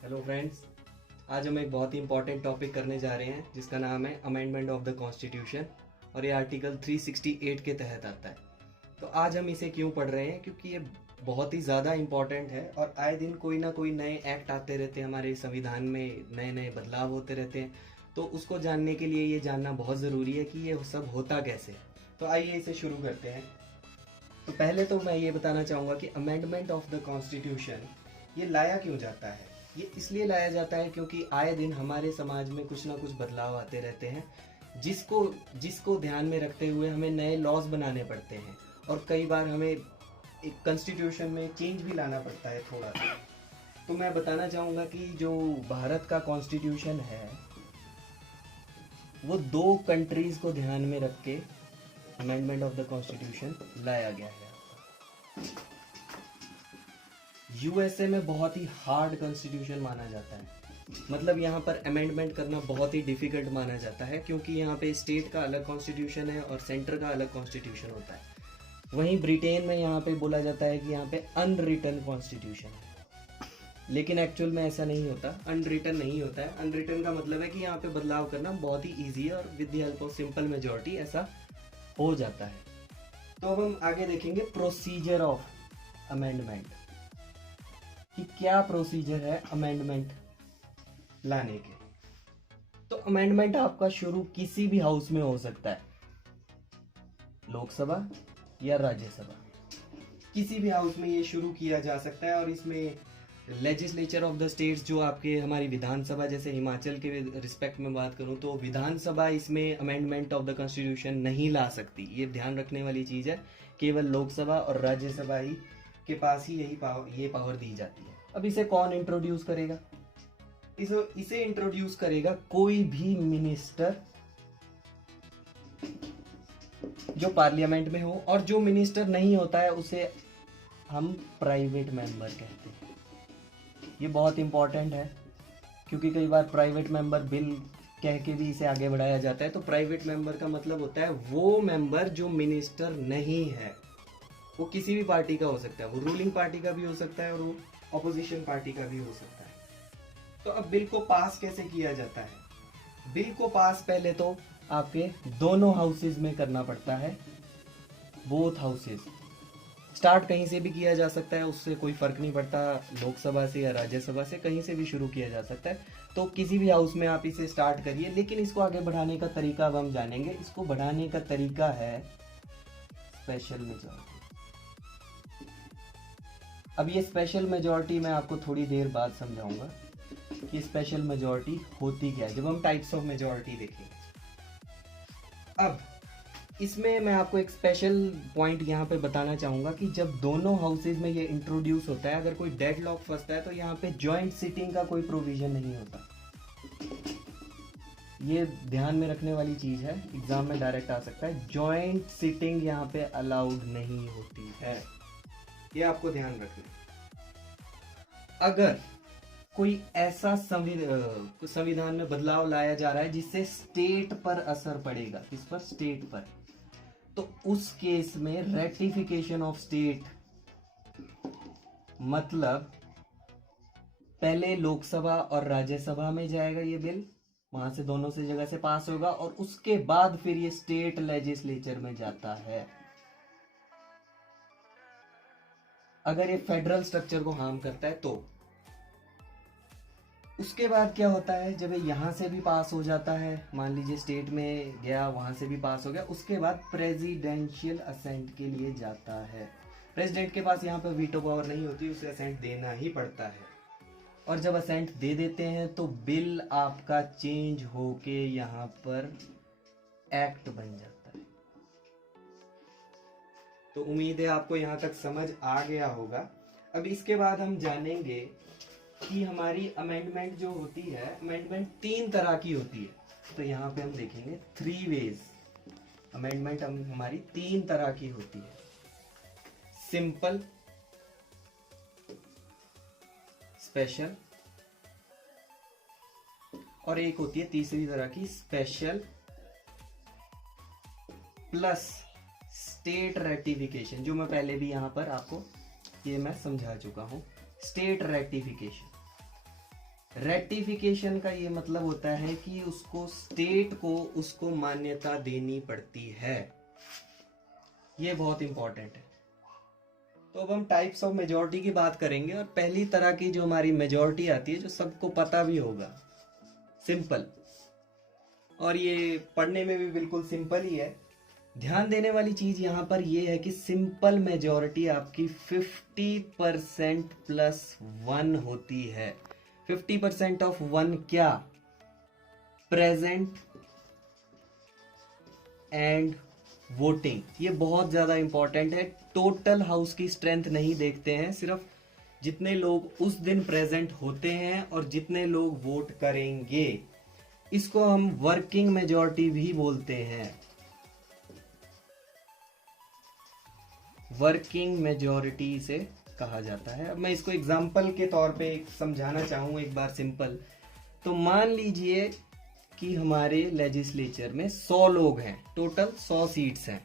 Hello friends. आज हम एक बहुत ही इंपॉर्टेंट टॉपिक करने जा रहे हैं जिसका नाम है अमेंडमेंट ऑफ द कॉन्स्टिट्यूशन और ये आर्टिकल 368 के तहत आता है। तो आज हम इसे क्यों पढ़ रहे हैं, क्योंकि ये बहुत ही ज़्यादा इम्पॉर्टेंट है और आए दिन कोई ना कोई नए एक्ट आते रहते हैं, हमारे संविधान में नए नए बदलाव होते रहते हैं। तो उसको जानने के लिए ये जानना बहुत ज़रूरी है कि ये सब होता कैसे। तो आइए इसे शुरू करते हैं। तो पहले तो मैं ये बताना चाहूँगा कि अमेंडमेंट ऑफ द कॉन्स्टिट्यूशन ये लाया क्यों जाता है। ये इसलिए लाया जाता है क्योंकि आए दिन हमारे समाज में कुछ ना कुछ बदलाव आते रहते हैं, जिसको जिसको ध्यान में रखते हुए हमें नए लॉज बनाने पड़ते हैं और कई बार हमें एक कॉन्स्टिट्यूशन में चेंज भी लाना पड़ता है थोड़ा सा। तो मैं बताना चाहूँगा कि जो भारत का कॉन्स्टिट्यूशन है वो दो कंट्रीज को ध्यान में रख के अमेंडमेंट ऑफ द कॉन्स्टिट्यूशन लाया गया है। यूएसए में बहुत ही हार्ड कॉन्स्टिट्यूशन माना जाता है, मतलब यहाँ पर अमेंडमेंट करना बहुत ही डिफिकल्ट माना जाता है क्योंकि यहाँ पे स्टेट का अलग कॉन्स्टिट्यूशन है और सेंटर का अलग कॉन्स्टिट्यूशन होता है। वहीं ब्रिटेन में यहाँ पे बोला जाता है कि यहाँ पे अनरिटन कॉन्स्टिट्यूशन है, लेकिन एक्चुअल में ऐसा नहीं होता, अनरिटन नहीं होता है। अनरिटन का मतलब है कि यहाँ पे बदलाव करना बहुत ही ईजी है और with the help of simple majority ऐसा हो जाता है। तो अब हम आगे देखेंगे प्रोसीजर ऑफ अमेंडमेंट, कि क्या प्रोसीजर है अमेंडमेंट लाने के। तो अमेंडमेंट आपका शुरू किसी भी हाउस में हो सकता है, लोकसभा या राज्यसभा, किसी भी हाउस में ये शुरू किया जा सकता है। और इसमें लेजिस्लेचर ऑफ द स्टेट्स, जो आपके हमारी विधानसभा, जैसे हिमाचल के रिस्पेक्ट में बात करूं तो विधानसभा इसमें अमेंडमेंट ऑफ द कॉन्स्टिट्यूशन नहीं ला सकती। ये ध्यान रखने वाली चीज है, केवल लोकसभा और राज्यसभा ही के पास ही ये पावर दी जाती है। अब इसे कौन इंट्रोड्यूस करेगा? इसे इंट्रोड्यूस करेगा कोई भी मिनिस्टर जो पार्लियामेंट में हो, और जो मिनिस्टर नहीं होता है उसे हम प्राइवेट मेंबर कहते हैं। ये बहुत इंपॉर्टेंट है क्योंकि कई बार प्राइवेट मेंबर बिल कह के भी इसे आगे बढ़ाया जाता है। तो प्राइवेट मेंबर का मतलब होता है वो मेंबर जो मिनिस्टर नहीं है। वो किसी भी पार्टी का हो सकता है, वो रूलिंग पार्टी का भी हो सकता है और वो ऑपोजिशन पार्टी का भी हो सकता है। तो अब बिल को पास कैसे किया जाता है? बिल को पास पहले तो आपके दोनों हाउसेज में करना पड़ता है, बोथ हाउसेज। स्टार्ट कहीं से भी किया जा सकता है, उससे कोई फर्क नहीं पड़ता, लोकसभा से या राज्यसभा से, कहीं से भी शुरू किया जा सकता है। तो किसी भी हाउस में आप इसे स्टार्ट करिए, लेकिन इसको आगे बढ़ाने का तरीका अब हम जानेंगे। इसको बढ़ाने का तरीका है स्पेशल मेजॉरिटी। अब ये स्पेशल मेजॉरिटी मैं आपको थोड़ी देर बाद समझाऊंगा कि स्पेशल मेजॉरिटी होती क्या है, जब हम टाइप्स ऑफ मेजॉरिटी देखेंगे। अब इसमें मैं आपको एक स्पेशल पॉइंट यहाँ पे बताना चाहूँगा कि जब दोनों हाउसेज में ये इंट्रोड्यूस होता है, अगर कोई डेडलॉक फंसता है तो यहाँ पे जॉइंट सिटिंग का कोई प्रोविजन नहीं होता। ये ध्यान में रखने वाली चीज़ है, एग्जाम में डायरेक्ट आ सकता है। जॉइंट सिटिंग यहाँ पे अलाउड नहीं होती है, ये आपको ध्यान रखना। अगर कोई ऐसा संविधान में बदलाव लाया जा रहा है जिससे स्टेट पर असर पड़ेगा, किस पर? स्टेट पर, तो उस केस में रेटिफिकेशन ऑफ स्टेट, मतलब पहले लोकसभा और राज्यसभा में जाएगा ये बिल, वहां से दोनों से जगह से पास होगा और उसके बाद फिर ये स्टेट लेजिस्लेचर में जाता है। अगर ये फेडरल स्ट्रक्चर को हार्म करता है तो उसके बाद क्या होता है, जब यहाँ से भी पास हो जाता है, मान लीजिए स्टेट में गया, वहां से भी पास हो गया, उसके बाद प्रेसिडेंशियल असेंट के लिए जाता है। प्रेसिडेंट के पास यहाँ पर वीटो पावर नहीं होती, उसे असेंट देना ही पड़ता है। और जब असेंट दे देते हैं तो बिल आपका चेंज होके यहाँ पर एक्ट बन जाता है। तो उम्मीद है आपको यहाँ तक समझ आ गया होगा। अब इसके बाद हम जानेंगे कि हमारी अमेंडमेंट जो होती है, अमेंडमेंट 3 तरह की होती है। तो यहाँ पे हम देखेंगे 3 वेज अमेंडमेंट हमारी 3 तरह की होती है। सिंपल, स्पेशल, और एक होती है तीसरी तरह की स्पेशल प्लस स्टेट रेटिफिकेशन, जो मैं पहले भी यहां पर आपको ये मैं समझा चुका हूं। स्टेट रेटिफिकेशन, रेटिफिकेशन का ये मतलब होता है कि उसको स्टेट को उसको मान्यता देनी पड़ती है। ये बहुत इंपॉर्टेंट है। तो अब हम टाइप्स ऑफ मेजॉरिटी की बात करेंगे और पहली तरह की जो हमारी मेजॉरिटी आती है जो सबको पता भी होगा, सिंपल, और ये पढ़ने में भी बिल्कुल सिंपल ही है। ध्यान देने वाली चीज यहां पर ये है कि सिंपल मेजॉरिटी आपकी 50% प्लस 1 होती है। 50% ऑफ 1 क्या? Present and voting. ये बहुत ज्यादा इंपॉर्टेंट है। टोटल हाउस की स्ट्रेंथ नहीं देखते हैं, सिर्फ जितने लोग उस दिन प्रेजेंट होते हैं और जितने लोग वोट करेंगे। इसको हम वर्किंग मेजॉरिटी भी बोलते हैं। वर्किंग मेजॉरिटी से कहा जाता है। अब मैं इसको एग्जाम्पल के तौर पे समझाना चाहूँ एक बार सिंपल। तो मान लीजिए कि हमारे लेजिस्लेचर में 100 लोग हैं, टोटल 100 सीट्स हैं,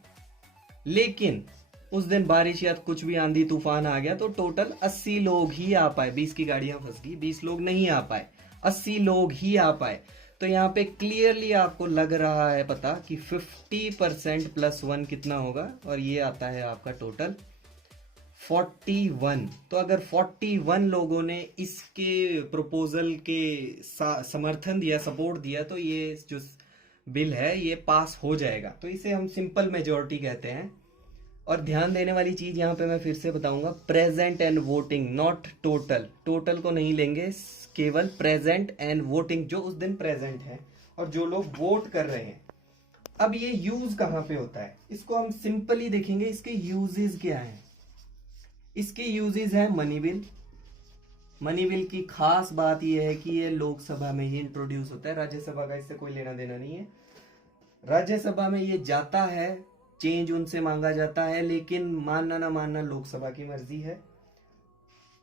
लेकिन उस दिन बारिश या कुछ भी आंधी तूफान आ गया तो टोटल 80 लोग ही आ पाए। 20 की गाड़ियां फंस गई, 20 लोग नहीं आ पाए, 80 लोग ही आ पाए। तो यहाँ पे क्लियरली आपको लग रहा है पता कि 50% प्लस 1 कितना होगा, और ये आता है आपका टोटल 41। तो अगर 41 लोगों ने इसके प्रपोजल के समर्थन दिया, सपोर्ट दिया, तो ये जो बिल है ये पास हो जाएगा। तो इसे हम सिंपल मेजॉरिटी कहते हैं। और ध्यान देने वाली चीज यहाँ पे मैं फिर से बताऊंगा, present and voting, not total. Total को नहीं लेंगे, केवल प्रेजेंट एंड वोटिंग, जो उस दिन प्रेजेंट है और जो लोग वोट कर रहे हैं। अब ये यूज कहां पे होता है, इसको हम सिंपली देखेंगे। इसके यूजेस क्या हैं? इसके यूजेस है मनी बिल। मनी बिल की खास बात यह है कि ये लोकसभा में ही इंट्रोड्यूस होता है, राज्यसभा का इससे कोई लेना देना नहीं है। राज्यसभा में ये जाता है, चेंज उनसे मांगा जाता है, लेकिन मानना ना मानना लोकसभा की मर्जी है।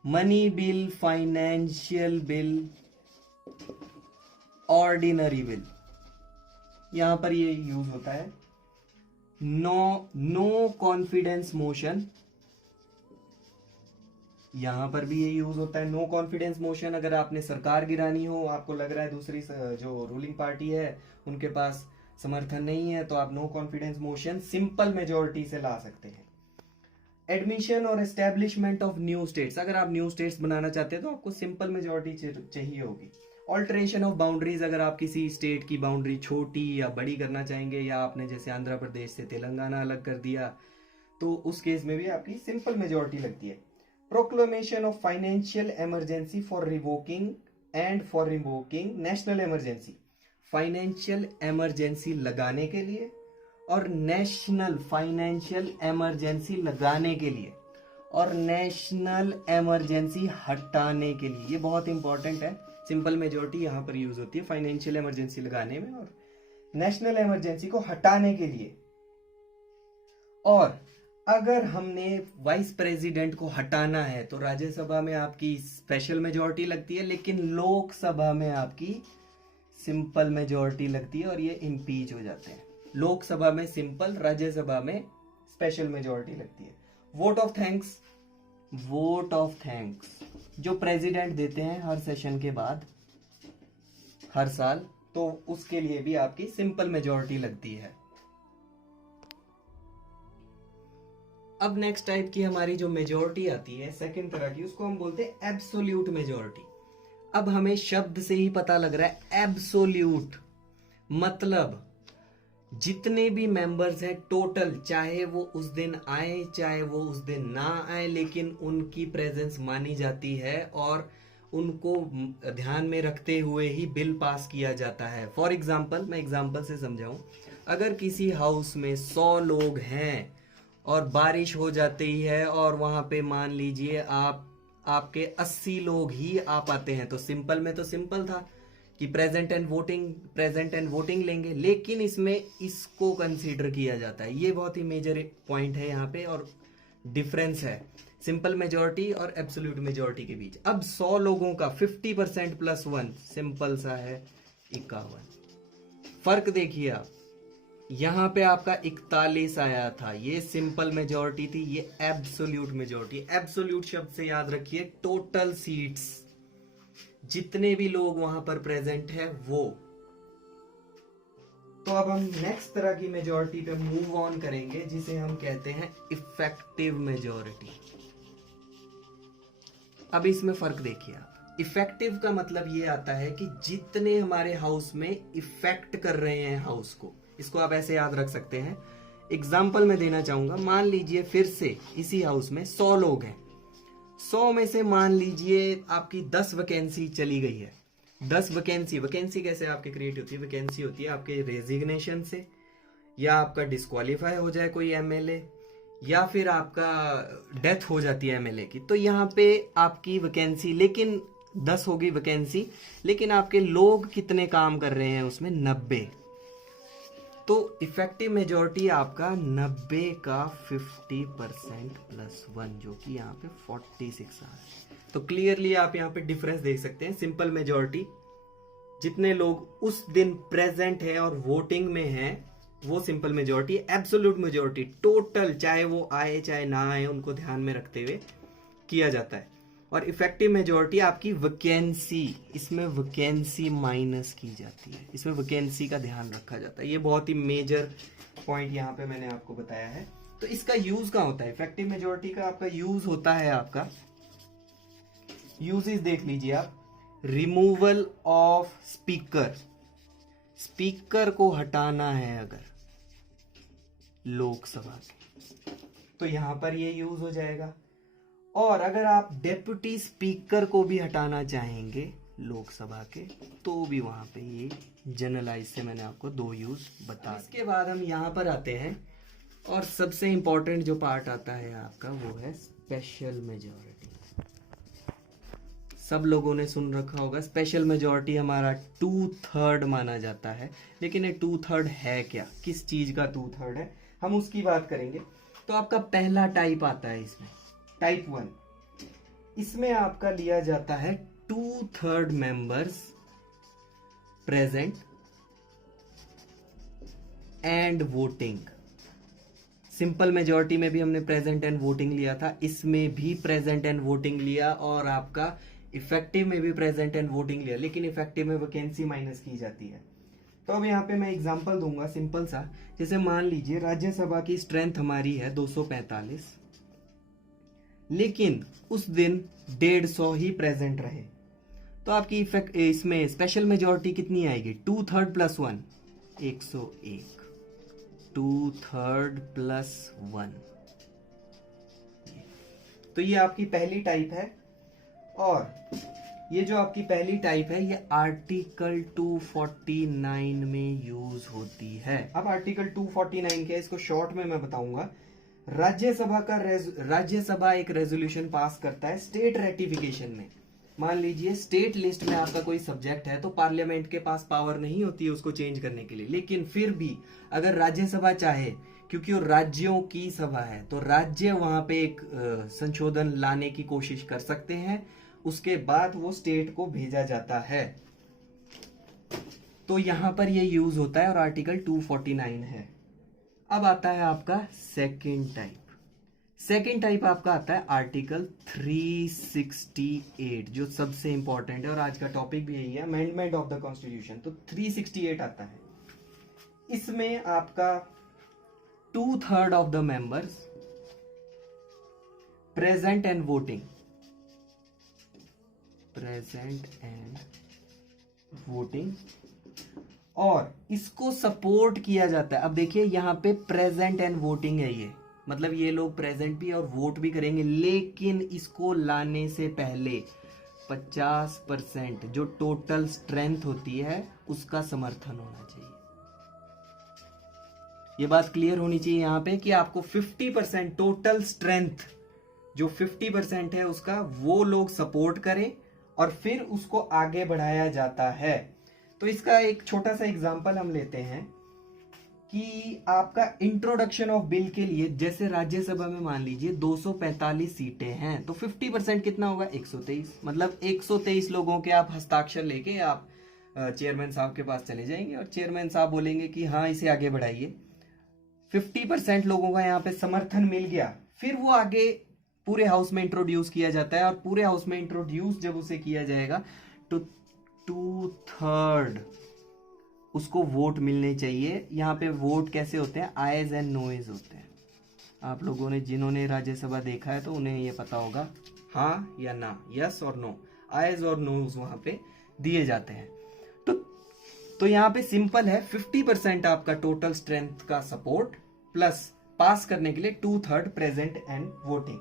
Money bill, financial bill, ordinary bill, यहां पर ये यूज होता है। नो कॉन्फिडेंस मोशन, यहां पर भी ये यूज होता है। नो कॉन्फिडेंस मोशन, अगर आपने सरकार गिरानी हो, आपको लग रहा है दूसरी जो रूलिंग पार्टी है उनके पास समर्थन नहीं है, तो आप no confidence motion simple majority से ला सकते हैं। एडमिशन और एस्टेब्लिशमेंट ऑफ न्यू स्टेट्स, अगर आप न्यू स्टेट्स बनाना चाहते हैं तो आपको सिंपल मेजोरिटी चाहिए होगी। ऑल्टरेशन ऑफ बाउंड्रीज, अगर आप किसी स्टेट की बाउंड्री छोटी या बड़ी करना चाहेंगे, या आपने जैसे आंध्र प्रदेश से तेलंगाना अलग कर दिया, तो उस केस में भी आपकी सिंपल मेजोरिटी लगती है। Proclamation of financial emergency for revoking national emergency, financial emergency लगाने के लिए और नेशनल फाइनेंशियल इमरजेंसी लगाने के लिए और नेशनल इमरजेंसी हटाने के लिए। ये बहुत इंपॉर्टेंट है। सिंपल मेजॉरिटी यहां पर यूज होती है फाइनेंशियल इमरजेंसी लगाने में और नेशनल इमरजेंसी को हटाने के लिए। और अगर हमने वाइस प्रेसिडेंट को हटाना है तो राज्यसभा में आपकी स्पेशल मेजॉरिटी लगती है, लेकिन लोकसभा में आपकी सिंपल मेजॉरिटी लगती है और ये इम्पीच हो जाते हैं। लोकसभा में सिंपल, राज्यसभा में स्पेशल मेजॉरिटी लगती है। Vote of thanks, vote of thanks जो प्रेसिडेंट देते हैं हर सेशन के बाद, हर साल, तो उसके लिए भी आपकी सिंपल मेजॉरिटी लगती है। अब नेक्स्ट टाइप की हमारी जो मेजॉरिटी आती है सेकंड तरह की, उसको हम बोलते हैं एब्सोल्यूट मेजॉरिटी। अब हमें शब्द से ही पता लग रहा है एब्सोल्यूट मतलब जितने भी मेंबर्स हैं टोटल, चाहे वो उस दिन आए चाहे वो उस दिन ना आए, लेकिन उनकी प्रेजेंस मानी जाती है और उनको ध्यान में रखते हुए ही बिल पास किया जाता है। फॉर एग्जाम्पल, मैं एग्जाम्पल से समझाऊं, अगर किसी हाउस में 100 लोग हैं और बारिश हो जाती है और वहां पे मान लीजिए आपके 80 लोग ही आ पाते हैं, तो सिंपल में तो सिंपल था कि प्रेजेंट एंड वोटिंग लेंगे, लेकिन इसमें इसको कंसीडर किया जाता है। ये बहुत ही मेजर पॉइंट है यहाँ पे और डिफरेंस है सिंपल मेजॉरिटी और एब्सोल्यूट मेजॉरिटी के बीच। अब 100 लोगों का 50% प्लस 1 सिंपल सा है 51। फर्क देखिए आप, यहां पे आपका 41 आया था, ये सिंपल मेजॉरिटी थी, ये एब्सोल्यूट मेजॉरिटी। एब्सोल्यूट शब्द से याद रखिए टोटल सीट्स, जितने भी लोग वहां पर प्रेजेंट है वो। तो अब हम नेक्स्ट तरह की मेजॉरिटी पे मूव ऑन करेंगे, जिसे हम कहते हैं इफेक्टिव मेजॉरिटी। अब इसमें फर्क देखिए आप। इफेक्टिव का मतलब ये आता है कि जितने हमारे हाउस में इफेक्ट कर रहे हैं हाउस को, इसको आप ऐसे याद रख सकते हैं। एग्जाम्पल मैं देना चाहूंगा, मान लीजिए फिर से इसी हाउस में 100 लोग हैं। 100 में से मान लीजिए आपकी 10 वैकेंसी चली गई है। 10 वैकेंसी कैसे आपकी क्रिएट होती है? वैकेंसी होती है आपके रेजिग्नेशन से, या आपका डिस्क्वालीफाई हो जाए कोई एमएलए, या फिर आपका डेथ हो जाती है एमएलए की। तो यहाँ पे आपकी वैकेंसी, लेकिन 10 होगी वैकेंसी, लेकिन आपके लोग कितने काम कर रहे हैं उसमें? 90। तो इफेक्टिव मेजॉरिटी आपका 90 का 50% प्लस 1, जो कि यहाँ पे 46 आ रहा है। तो क्लियरली आप यहाँ पे डिफरेंस देख सकते हैं। सिंपल मेजॉरिटी, जितने लोग उस दिन प्रेजेंट है और वोटिंग में है, वो simple majority. Absolute majority, total, चाहे वो आए चाहे ना आए, उनको ध्यान में रखते हुए किया जाता है। और इफेक्टिव मेजॉरिटी आपकी वैकेंसी, इसमें वैकेंसी माइनस की जाती है, इसमें वैकेंसी का ध्यान रखा जाता है। ये बहुत ही मेजर पॉइंट यहाँ पे मैंने आपको बताया है। तो इसका यूज कहाँ होता है? इफेक्टिव मेजॉरिटी का आपका यूज होता है, आपका यूजेस देख लीजिए आप। रिमूवल ऑफ स्पीकर, स्पीकर को हटाना है अगर लोकसभा के, तो यहां पर ये यूज हो जाएगा। और अगर आप डेप्यूटी स्पीकर को भी हटाना चाहेंगे लोकसभा के, तो भी वहां पे ये जनरलाइज से मैंने आपको 2 यूज बता। इसके बाद हम यहां पर आते हैं, और सबसे इंपॉर्टेंट जो पार्ट आता है आपका, वो है स्पेशल मेजॉरिटी। सब लोगों ने सुन रखा होगा, स्पेशल मेजॉरिटी हमारा 2/3 माना जाता है। लेकिन ये 2/3 है क्या? किस चीज का 2/3 है, हम उसकी बात करेंगे। तो आपका पहला टाइप आता है इसमें, टाइप 1। इसमें आपका लिया जाता है 2/3 members present and voting. Simple majority में भी हमने प्रेजेंट एंड वोटिंग लिया था, इसमें भी प्रेजेंट एंड वोटिंग लिया, और आपका इफेक्टिव में भी प्रेजेंट एंड वोटिंग लिया। लेकिन इफेक्टिव में वैकेंसी माइनस की जाती है। तो अब यहाँ पे मैं एग्जांपल दूंगा सिंपल सा। जैसे मान लीजिए राज्यसभा की स्ट्रेंथ हमारी है 245, लेकिन उस दिन 150 ही प्रेजेंट रहे, तो आपकी इफेक्ट इसमें स्पेशल मेजॉरिटी कितनी आएगी? 2/3 प्लस 1, 101। 2/3 प्लस 1, तो ये आपकी पहली टाइप है। और ये जो आपकी पहली टाइप है, ये आर्टिकल 249 में यूज होती है। अब आर्टिकल 249 क्या है, इसको शॉर्ट में मैं बताऊंगा। राज्यसभा एक रेजोल्यूशन पास करता है स्टेट रेटिफिकेशन में। मान लीजिए स्टेट लिस्ट में आपका कोई सब्जेक्ट है, तो पार्लियामेंट के पास पावर नहीं होती है उसको चेंज करने के लिए। लेकिन फिर भी अगर राज्यसभा चाहे, क्योंकि वो राज्यों की सभा है, तो राज्य वहां पे एक संशोधन लाने की कोशिश कर सकते हैं। उसके बाद वो स्टेट को भेजा जाता है। तो यहां पर ये यूज होता है, और आर्टिकल 249 है। अब आता है आपका सेकंड टाइप। सेकंड टाइप आपका आता है आर्टिकल 368, जो सबसे इंपॉर्टेंट है, और आज का टॉपिक भी यही है, अमेंडमेंट ऑफ द कॉन्स्टिट्यूशन। तो 368 आता है। इसमें आपका 2/3 of the members present and voting, present and voting, और इसको सपोर्ट किया जाता है। अब देखिए यहाँ पे प्रेजेंट एंड वोटिंग है, ये मतलब ये लोग प्रेजेंट भी और वोट भी करेंगे, लेकिन इसको लाने से पहले 50% जो टोटल स्ट्रेंथ होती है उसका समर्थन होना चाहिए। ये बात क्लियर होनी चाहिए यहाँ पे कि आपको 50% टोटल स्ट्रेंथ, जो 50% है उसका, वो लोग सपोर्ट करें, और फिर उसको आगे बढ़ाया जाता है। तो इसका एक छोटा सा एग्जांपल हम लेते हैं कि आपका इंट्रोडक्शन ऑफ बिल के लिए, जैसे राज्यसभा में मान लीजिए 245 सीटें हैं, तो 50% कितना होगा? 123। मतलब 123 लोगों के आप हस्ताक्षर लेके आप चेयरमैन साहब के पास चले जाएंगे, और चेयरमैन साहब बोलेंगे कि हाँ इसे आगे बढ़ाइए। 50% लोगों का यहाँ पे समर्थन मिल गया, फिर वो आगे पूरे हाउस में इंट्रोड्यूस किया जाता है, और पूरे हाउस में इंट्रोड्यूस जब उसे किया जाएगा, तो 2/3 उसको वोट मिलने चाहिए। यहाँ पे वोट कैसे होते हैं, आयज एंड नोएज होते हैं। आप लोगों ने जिन्होंने राज्यसभा देखा है तो उन्हें ये पता होगा, हाँ या ना, यस और नो, आयज और नोज वहां पे दिए जाते हैं। तो यहाँ पे सिंपल है, 50% आपका टोटल स्ट्रेंथ का सपोर्ट प्लस पास करने के लिए 2/3 प्रेजेंट एंड वोटिंग।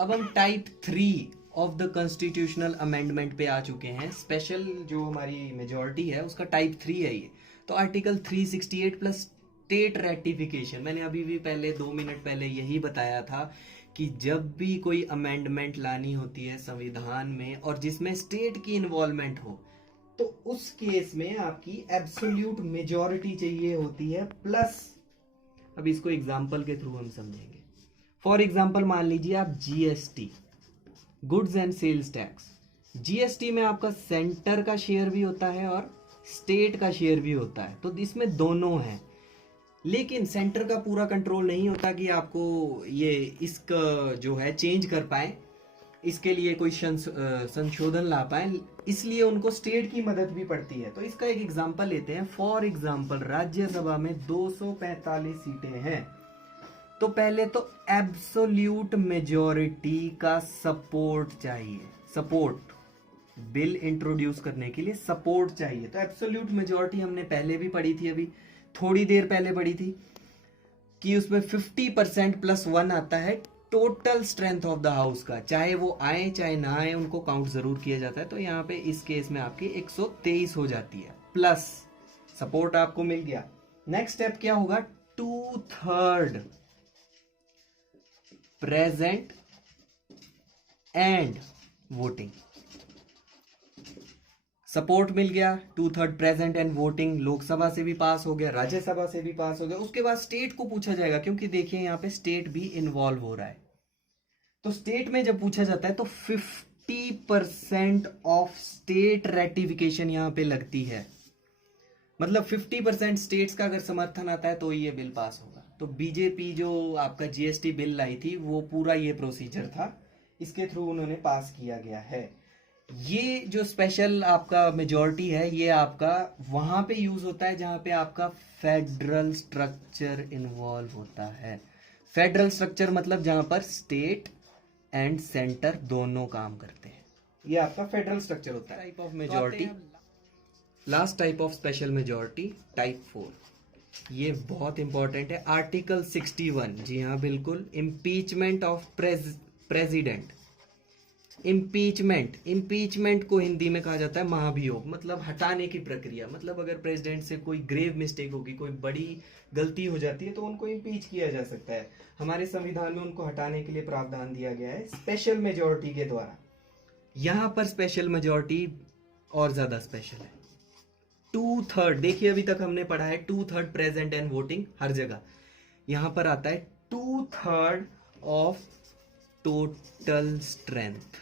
अब हम type 3 of the constitutional amendment पे आ चुके हैं। स्पेशल जो हमारी मेजोरिटी है उसका टाइप 3 है ये। तो आर्टिकल 368 प्लस स्टेट रेटिफिकेशन, मैंने अभी भी पहले 2 मिनट पहले यही बताया था कि जब भी कोई अमेंडमेंट लानी होती है संविधान में और जिसमें स्टेट की इन्वॉल्वमेंट हो, तो उस केस में आपकी एब्सोल्यूट मेजॉरिटी चाहिए होती है प्लस, अब इसको एग्जांपल के थ्रू हम समझेंगे। फॉर एग्जांपल मान लीजिए आप GST, goods and sales tax, GST में आपका सेंटर का शेयर भी होता है और स्टेट का शेयर भी होता है, तो इसमें दोनों हैं। लेकिन सेंटर का पूरा कंट्रोल नहीं होता कि आपको ये इसका जो है चेंज कर पाए, इसके लिए कोई संशोधन ला पाए, इसलिए उनको स्टेट की मदद भी पड़ती है। तो इसका एक एग्जांपल लेते हैं। फॉर एग्जांपल राज्यसभा में 245 सीटें हैं, तो पहले तो एब्सोल्यूट मेजॉरिटी का सपोर्ट चाहिए। सपोर्ट, बिल इंट्रोड्यूस करने के लिए सपोर्ट चाहिए। तो एब्सोल्यूट मेजॉरिटी हमने पहले भी पढ़ी थी, अभी थोड़ी देर पहले पढ़ी थी कि उसमें 50% प्लस 1 आता है total strength of the house का, चाहे वो आए चाहे ना आए उनको काउंट जरूर किया जाता है। तो यहाँ पे इस केस में आपकी 123 हो जाती है, प्लस सपोर्ट आपको मिल गया। नेक्स्ट स्टेप क्या होगा, 2/3 प्रेजेंट एंड वोटिंग। सपोर्ट मिल गया, 2/3 प्रेजेंट एंड वोटिंग, लोकसभा से भी पास हो गया, राज्यसभा से भी पास हो गया। उसके बाद स्टेट को पूछा जाएगा, क्योंकि देखिए यहाँ पे स्टेट भी इन्वॉल्व हो रहा है। तो स्टेट में जब पूछा जाता है तो 50% ऑफ स्टेट रेटिफिकेशन यहाँ पे लगती है। मतलब 50% स्टेट्स का अगर समर्थन आता है तो ये बिल पास होगा। तो बीजेपी जो आपका जीएसटी बिल लाई थी वो पूरा ये प्रोसीजर था, इसके थ्रू उन्होंने पास किया गया है। ये जो स्पेशल आपका मेजॉरिटी है ये आपका वहां पे यूज होता है जहां पे आपका फेडरल स्ट्रक्चर इन्वॉल्व होता है। फेडरल स्ट्रक्चर मतलब जहां पर स्टेट एंड सेंटर दोनों काम करते हैं, ये आपका फेडरल स्ट्रक्चर होता है। Type of majority, last type of special majority type 4, ये बहुत इंपॉर्टेंट है। आर्टिकल 61, जी हाँ बिल्कुल, इम्पीचमेंट ऑफ प्रेसिडेंट। इम्पीचमेंट को हिंदी में कहा जाता है महाभियोग, मतलब हटाने की प्रक्रिया। मतलब अगर प्रेसिडेंट से कोई ग्रेव मिस्टेक होगी, कोई बड़ी गलती हो जाती है तो उनको इम्पीच किया जा सकता है। हमारे संविधान में उनको हटाने के लिए प्रावधान दिया गया है स्पेशल मेजॉरिटी के द्वारा। यहां पर स्पेशल मेजॉरिटी और ज्यादा स्पेशल है। 2/3, देखिए अभी तक हमने पढ़ा है 2/3 प्रेजेंट एंड वोटिंग हर जगह, यहां पर आता है 2/3 of total strength.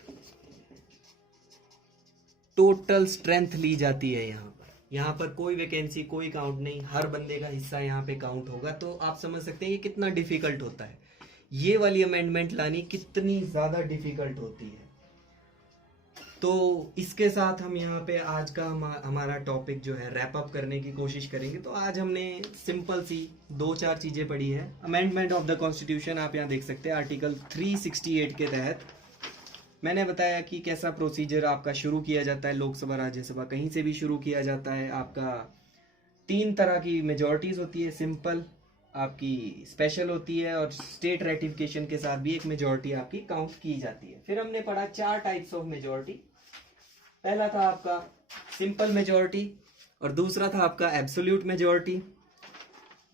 Total strength ली जाती है यहाँ पर कोई वैकेंसी, कोई काउंट नहीं, हर बंदे का हिस्सा यहाँ पे काउंट होगा। तो आप समझ सकते हैं ये कितना डिफिकल्ट होता है, ये वाली अमेंडमेंट लानी कितनी ज्यादा डिफिकल्ट होती है। तो इसके साथ हम यहाँ पे आज का हमारा टॉपिक जो है रैप अप करने की कोशिश करेंगे। तो आज हमने सिंपल सी 2-4 चीजें पढ़ी है। अमेंडमेंट ऑफ द कॉन्स्टिट्यूशन आप यहाँ देख सकते हैं, आर्टिकल 368 के तहत मैंने बताया कि कैसा प्रोसीजर आपका शुरू किया जाता है। लोकसभा राज्यसभा कहीं से भी शुरू किया जाता है। आपका 3 तरह की मेजॉरिटीज होती है, सिंपल, आपकी स्पेशल होती है और स्टेट रेटिफिकेशन के साथ भी एक मेजॉरिटी आपकी काउंट की जाती है। फिर हमने पढ़ा 4 टाइप्स ऑफ मेजॉरिटी। पहला था आपका सिंपल मेजॉरिटी और दूसरा था आपका absolute majority.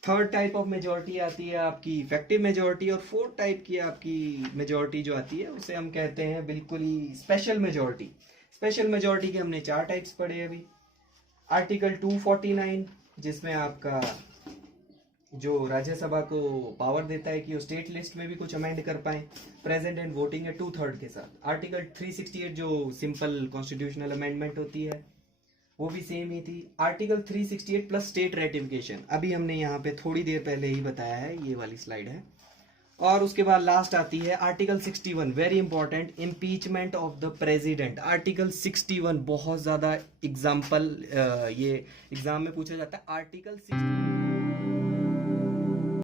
Third type of majority आती है आपकी इफेक्टिव मेजॉरिटी और फोर्थ टाइप की आपकी मेजॉरिटी जो आती है उसे हम कहते हैं बिल्कुल ही स्पेशल मेजॉरिटी। स्पेशल मेजॉरिटी के हमने 4 टाइप्स पढ़े अभी। आर्टिकल 249 जिसमें आपका जो राज्यसभा को पावर देता है कि वो स्टेट लिस्ट में भी कुछ अमेंड कर पाए, प्रेजेंट एंड वोटिंग है 2/3 के साथ। आर्टिकल 368 जो सिंपल कॉन्स्टिट्यूशनल अमेंडमेंट होती है वो भी सेम ही थी। आर्टिकल 368 प्लस स्टेट रेटिफिकेशन, अभी हमने यहाँ पे थोड़ी देर पहले ही बताया है, ये वाली स्लाइड है। और उसके बाद लास्ट आती है article 61, very important, impeachment of the president. Article 61 बहुत ज्यादा एग्जाम्पल ये एग्जाम में पूछा जाता है। आर्टिकल 61